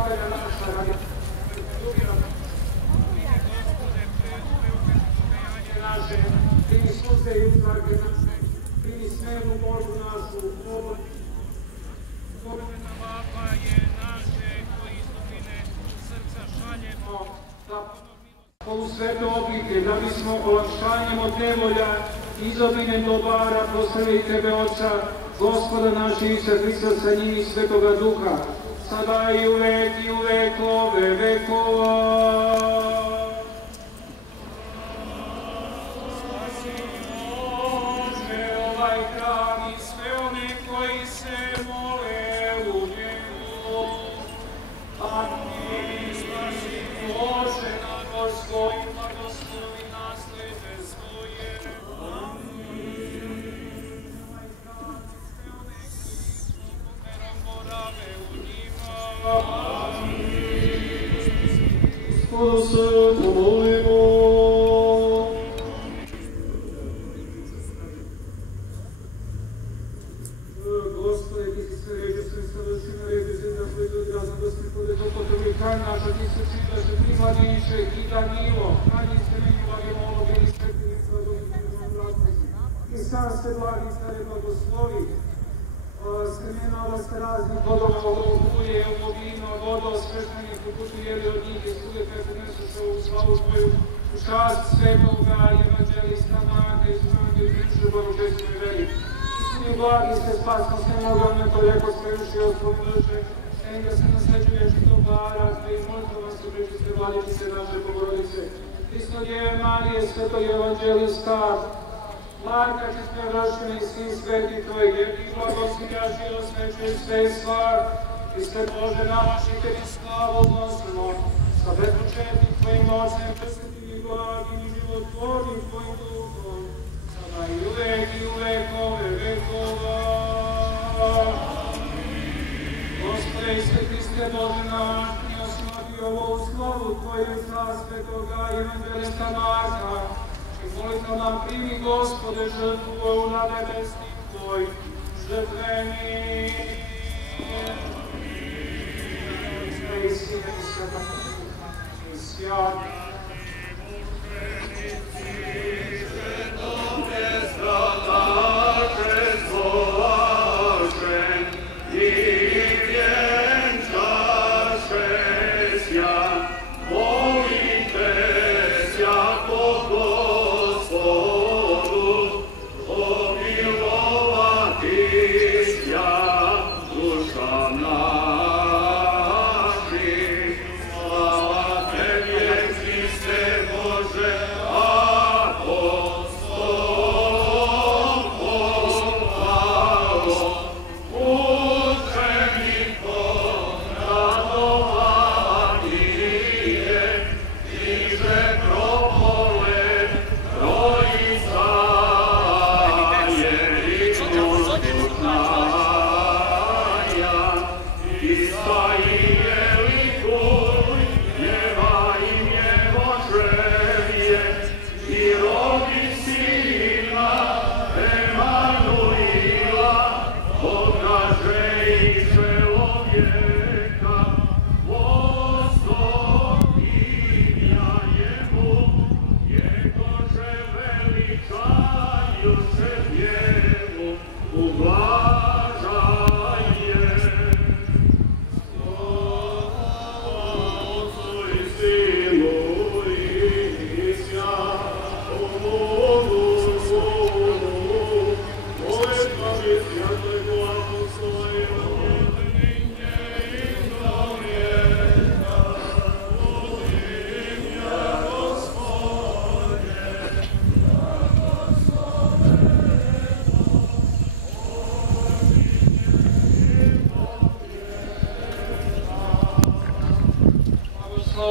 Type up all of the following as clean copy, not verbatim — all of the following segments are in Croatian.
zalaganja naša radi naše, primi službe i utvarke naše, primi smenu Božu našu, ovo vapaje naše koji iz dubine srca šaljemo da ovu svetu oblike, da bismo olakšanjem od nevolja izobiljem dobara proslavili Tebe, Oca, Gospoda naša Isusa Hrista, sa njim i Svetoga Duha, sada i uvek i u vekove vekova. Gospodu se pomolimo. Gospode, Ti si sve ređe, sve savrši na ređe, zemlja koji ljudi raznodosti podežu potrbi kraj naša, Ti se čita, že Ti mladiniše i Danilo, krajnji se meni blage molo, bili svetljenici, blagovitljeni vratni. I sam se blagi stare blagoslovi. Skremena oblast raznih vodova, ovoguje, omovino, vodo, sveštenih, uputu jeli od njih, i sude Petre nesuše u slavu Tvoju, u čast svetoga, evanđelista, Marka, i snage, i priče, bogožećnoj veri. Istini blagi ste, spasno se mnogome, to reko svejuši od spomenuše, enga se nasleđu vječni dobara, Tvojim molitvama se pričiste, vladičice naše Bogorodice. Hristo Djeve Marije, svetog evanđelista, Marka, čiste vrašene i svim sveti Tvoji, jer Ti blagosiljaši i osvećuju sve i svar, Hriste Bože naš i Tebi slavu odnosimo, sa bezpočetnim Tvojim ocem, presvetim i blagim i životvornim Tvojim duhom, sada i u vekove vekova. Gospode i sve Hriste Bože naš, i osmati ovo u slavu Tvoju za svetoga evanđelista Marka, i molitva nam primi, Gospode, žrtvu ovu na nebesni Tvoj, žrtveni. Sve i Sine i Sveta i Svjati.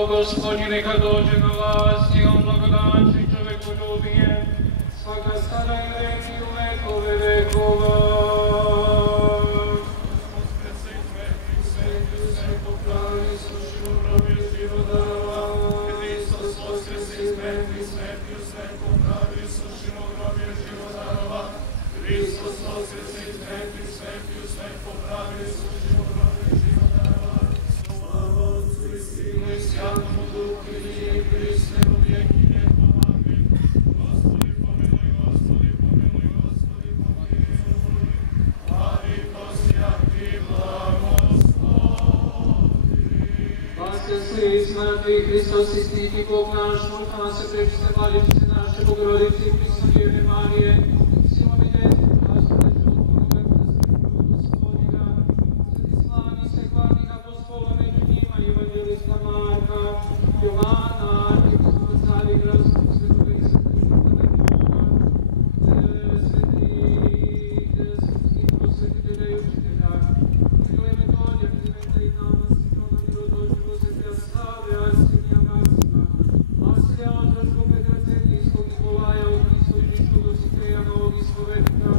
Gospodin, neka dođe na vas i on blagodači čoveku ljubije, svaka sada i veki u vekove vekova. Sve popravi, slušimo grobir životava. Hristos poskresi iz mrtvih, sve popravi, slušimo grobir životava. Hristos poskresi iz mrtvih, sve popravi, slušimo grobir životava. Воскресли из мертвых, Христос истинный Бог наш, молитва нас и пречистой Владычице нашей, Богородице и Преснодеве Марии, силами детства, Господи, Господина, слави се хвалих апостола между нima, евангелиста Марка, Јована, Архипского царя Градскog, Светога и светских просветителя и учителя, Филе Методия, Климента и нас, Симона Мироточего, Святия Савля, Арсения Максима, Василия Отрожкого, Петра Цернийского, Николая, Огнистого, Ильичкого, Сикрея, Нового Исповедника,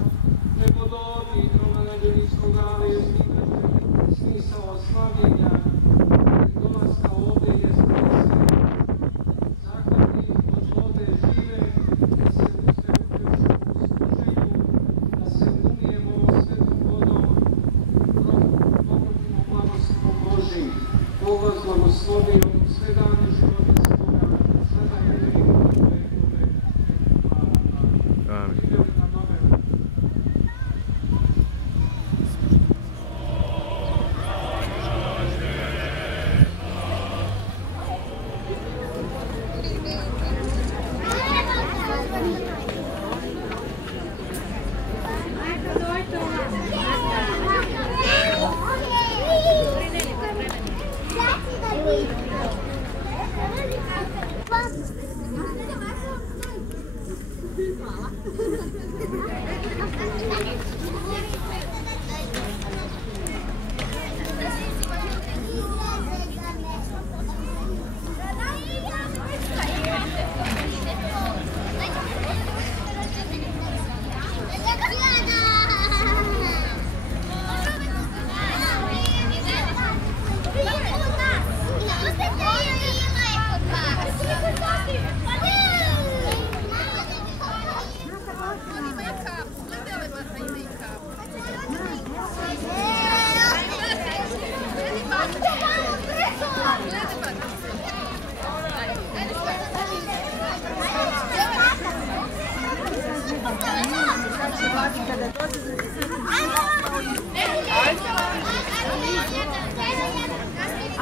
Преподобных, Романа Джелинского, Галия, Смисла славления, dolaska ovdje je spaseno. Zahvalni od vode žive, da se uzme uključimo u služenju, da se umijemo svetom vodom, pokupimo blagoslovom Božim. Bog vas blagoslovio sve dane života svoga, sada je i u vekove. Amen. Živjeli na nove.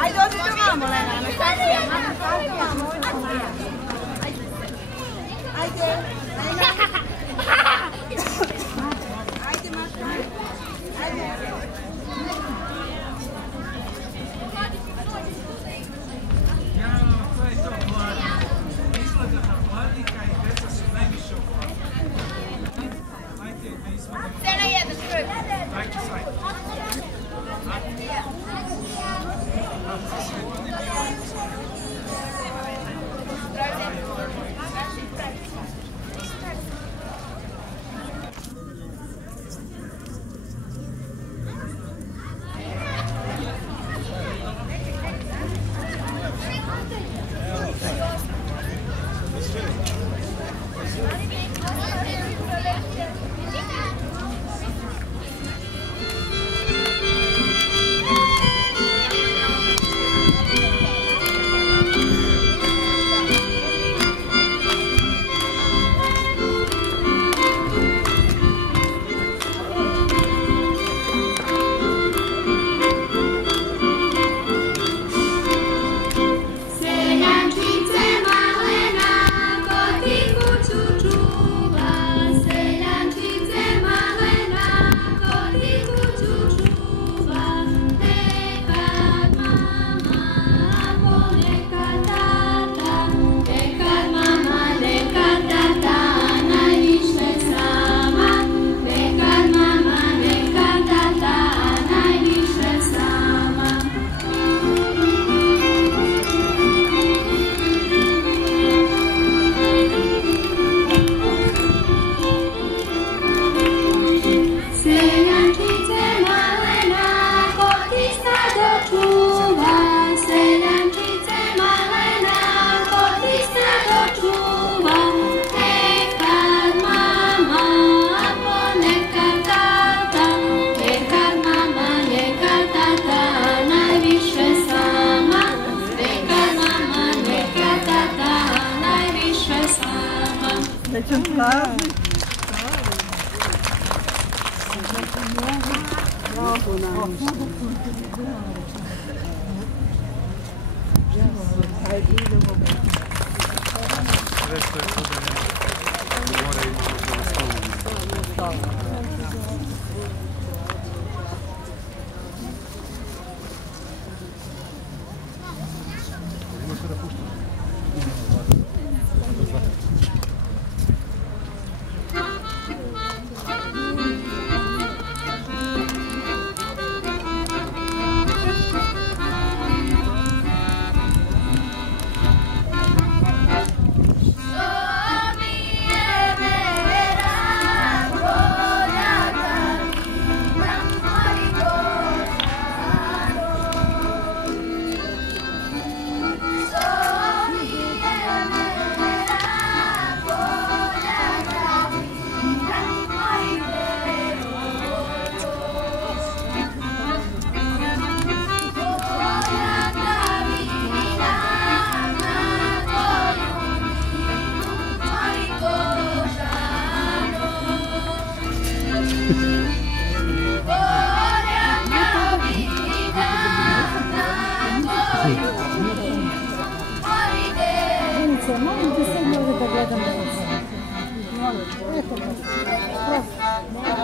Ajde, ovdje domamo, Lena, ajde, ajde, Maša, ajde. Naravno, to je to hladnika. Izgleda na hladnika i deca su najviše u hladnika. Ajde, da izvodimo. Cena jedan, prvi. Ajde, sajte. Sve što je podeljeno more imamo za stolu. Molim ti se mogu da gledam eto Mori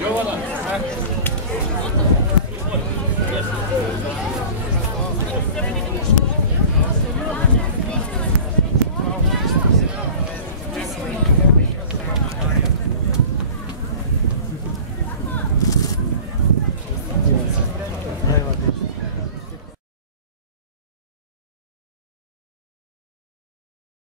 Jovana.